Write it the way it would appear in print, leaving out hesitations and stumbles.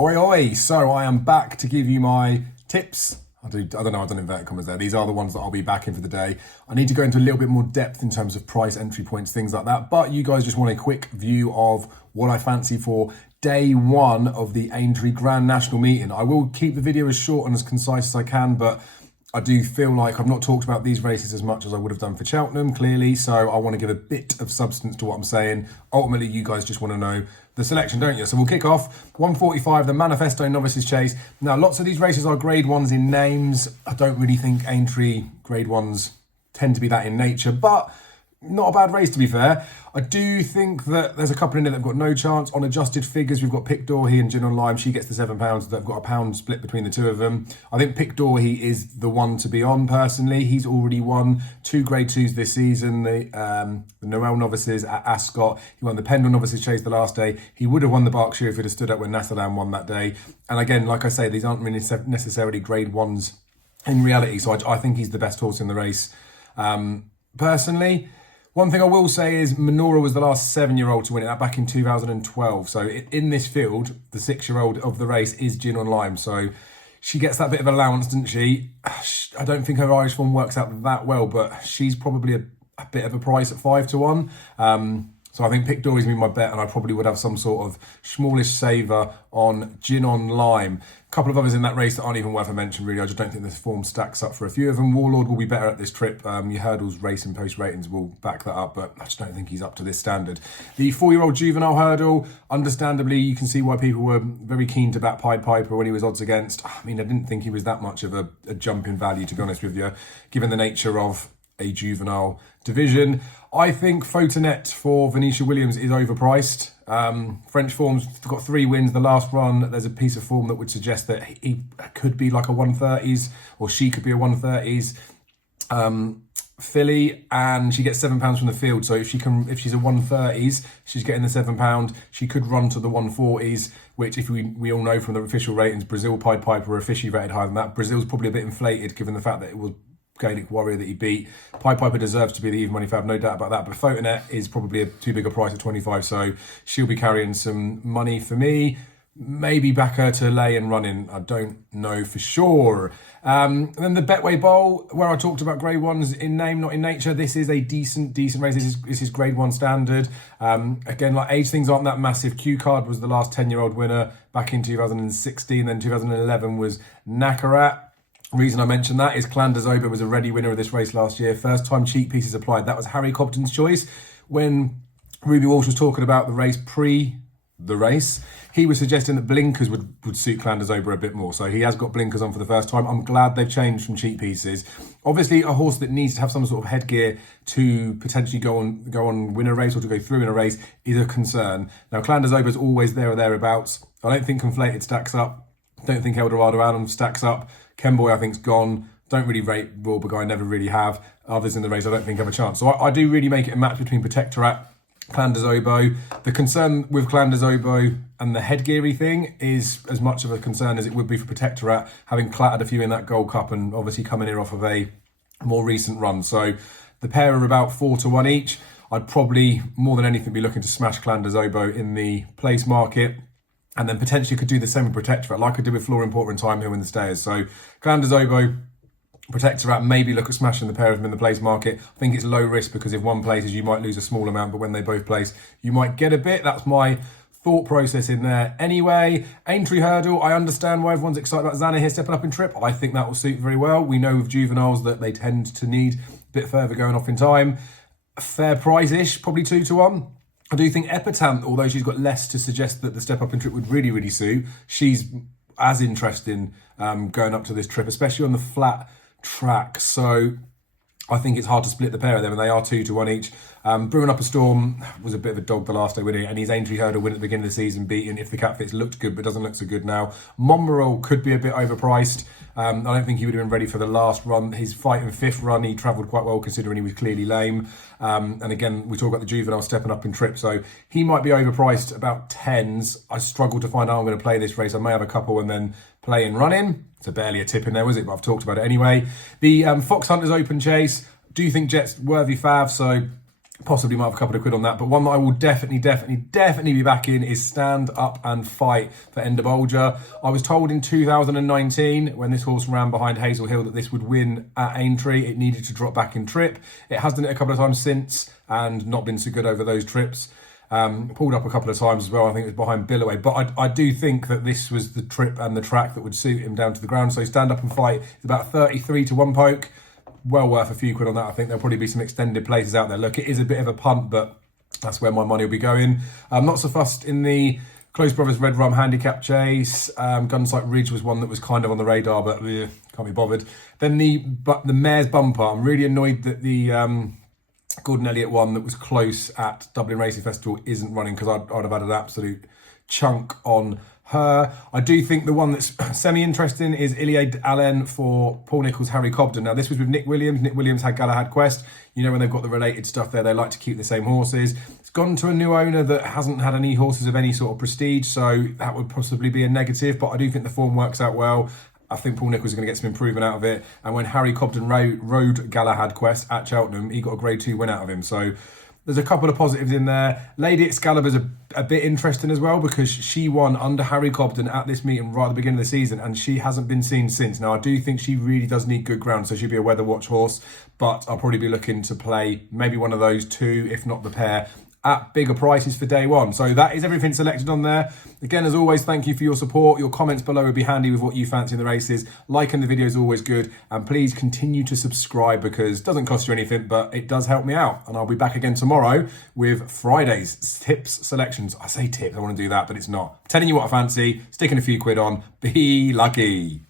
Oi, oi. So I am back to give you my tips. I don't know, I've done inverted commas there. These are the ones that I'll be back in for the day. I need to go into a little bit more depth in terms of price, entry points, things like that. But you guys just want a quick view of what I fancy for day one of the Aintree Grand National meeting. I will keep the video as short and as concise as I can, but I do feel like I've not talked about these races as much as I would have done for Cheltenham, clearly. So I want to give a bit of substance to what I'm saying. Ultimately, you guys just want to know the selection, don't you? So we'll kick off. 145, the Manifesto Novices Chase. Now, lots of these races are grade ones in names. I don't really think Aintree grade ones tend to be that in nature, but not a bad race, to be fair. I do think that there's a couple in there that have got no chance. On adjusted figures, we've got Pic D'Orhy and Gin on Lime. She gets the £7. They've got a pound split between the two of them. I think Pic D'Orhy is the one to be on, personally. He's already won 2 grade 2s this season. The Noel Novices at Ascot. He won the Pendle Novices Chase the last day. He would have won the Berkshire if he'd have stood up when Nassadan won that day. And again, like I say, these aren't really necessarily grade 1s in reality. So I think he's the best horse in the race. Personally, one thing I will say is Minora was the last 7-year-old to win it back in 2012. So in this field, the 6-year-old of the race is Gin on Lime. So she gets that bit of allowance, doesn't she? I don't think her Irish form works out that well, but she's probably a bit of a price at 5 to 1. So I think Pic D'Orhy's been my bet, and I probably would have some sort of smallish saver on Gin on Lime. A couple of others in that race that aren't even worth a mention, really. I just don't think this form stacks up for a few of them. Warlord will be better at this trip. Your Hurdles racing post ratings will back that up, but I just don't think he's up to this standard. The 4-year-old Juvenile Hurdle, understandably, you can see why people were very keen to back Pied Piper when he was odds against. I mean, I didn't think he was that much of a jump in value, to be honest with you, given the nature of a juvenile division. I think Photonet for Venetia Williams is overpriced. French form's got 3 wins. The last run, there's a piece of form that would suggest that he could be like a 130s, or she could be a 130s filly, and she gets £7 from the field. So if she's a 130s, she's getting the £7. She could run to the 140s, which, if we all know from the official ratings, Brazil, Pied Piper are officially rated higher than that. Brazil's probably a bit inflated given the fact that it was Gaelic Warrior that he beat. Pied Piper deserves to be the even money fab, no doubt about that, but Photonet is probably too big a price at 25, so she'll be carrying some money for me. Maybe back her to lay and running, I don't know for sure. And then the Betway Bowl, where I talked about grade 1s in name, not in nature. This is a decent race. This is grade 1 standard. Again, like age things aren't that massive. Q Card was the last 10-year-old winner back in 2016, then 2011 was Nakarat. Reason I mentioned that is Clan des Ober was a ready winner of this race last year. First time cheek pieces applied. That was Harry Cobden's choice. When Ruby Walsh was talking about the race pre the race, he was suggesting that blinkers would suit Clan des Ober a bit more. So he has got blinkers on for the first time. I'm glad they've changed from cheek pieces. Obviously, a horse that needs to have some sort of headgear to potentially go on win a race or to go through in a race is a concern. Now, Clan des Ober's always there or thereabouts. I don't think Conflated stacks up. Don't think Eldorado Adam stacks up. Kenboy, I think's gone. Don't really rate Royal Bugai, never really have. Others in the race I don't think have a chance. So I do really make it a match between Protectorat, Clan des Ober. The concern with Clan des Ober and the headgeary thing is as much of a concern as it would be for Protectorat, having clattered a few in that Gold Cup and obviously coming here off of a more recent run. So the pair are about 4 to 1 each. I'd probably, more than anything, be looking to smash Clan des Ober in the place market. And then potentially could do the same with Protectorat, like I did with Florian Porter and Time Hill in the Stayers. So Clan des Ober, Protectorat, maybe look at smashing the pair of them in the place market. I think it's low risk because if one places, you might lose a small amount, but when they both place, you might get a bit. That's my thought process in there. Anyway, Aintree Hurdle, I understand why everyone's excited about Zana here stepping up in trip. I think that will suit very well. We know with juveniles that they tend to need a bit further going off in time. A fair price-ish, probably 2 to 1. I do think Epitaph, although she's got less to suggest that the step up in trip would really suit, she's as interesting going up to this trip, especially on the flat track. So I think it's hard to split the pair of them, and they are 2 to 1 each. Brewing Up a Storm was a bit of a dog the last day, winning, and his Aintree Hurdle win at the beginning of the season, beating If the Cat Fits looked good, but doesn't look so good now. Monmerol could be a bit overpriced. I don't think he would have been ready for the last run. His fight in 5th run, he travelled quite well considering he was clearly lame. And again, we talk about the juvenile stepping up in trip, so he might be overpriced about 10s. I struggle to find out I'm going to play this race. I may have a couple and then play and run in. So barely a tip in there, was it? But I've talked about it anyway. The Foxhunters Open Chase, do you think Jet's worthy fav? So Possibly might have a couple of quid on that, but one that I will definitely be back in is Stand Up and Fight for Enda Bolger. I was told in 2019, when this horse ran behind Hazel Hill, that this would win at Aintree. It needed to drop back in trip. It has done it a couple of times since and not been so good over those trips. Pulled up a couple of times as well. I think it was behind Billaway, but I do think that this was the trip and the track that would suit him down to the ground. So Stand Up and Fight is about 33 to 1 poke. Well worth a few quid on that. I think there'll probably be some extended places out there. Look, it is a bit of a punt, but that's where my money will be going. I'm not so fussed in the Close Brothers Red Rum handicap chase. Gunsight Ridge was one that was kind of on the radar, but can't be bothered. Then the Mare's Bumper. I'm really annoyed that the Gordon Elliott one that was close at Dublin Racing Festival isn't running, because I'd have had an absolute chunk on her. I do think the one that's semi-interesting is Iliad Allen for Paul Nicholls, Harry Cobden. Now, this was with Nick Williams. Nick Williams had Galahad Quest. You know, when they've got the related stuff there, they like to keep the same horses. It's gone to a new owner that hasn't had any horses of any sort of prestige, so that would possibly be a negative, but I do think the form works out well. I think Paul Nicholls is going to get some improvement out of it. And when Harry Cobden rode Galahad Quest at Cheltenham, he got a Grade 2 win out of him. So there's a couple of positives in there. Lady Excalibur's a bit interesting as well, because she won under Harry Cobden at this meeting right at the beginning of the season, and she hasn't been seen since. Now, I do think she really does need good ground, so she'll be a weather watch horse, but I'll probably be looking to play maybe one of those two, if not the pair, at bigger prices for day one. So that is everything selected on there. Again, as always, thank you for your support. Your comments below would be handy with what you fancy in the races. Liking the video is always good, and please continue to subscribe, because it doesn't cost you anything, but it does help me out. And I'll be back again tomorrow with Friday's tips selections. I say tips, I want to do that, but it's not. I'm telling you what I fancy, sticking a few quid on. Be lucky.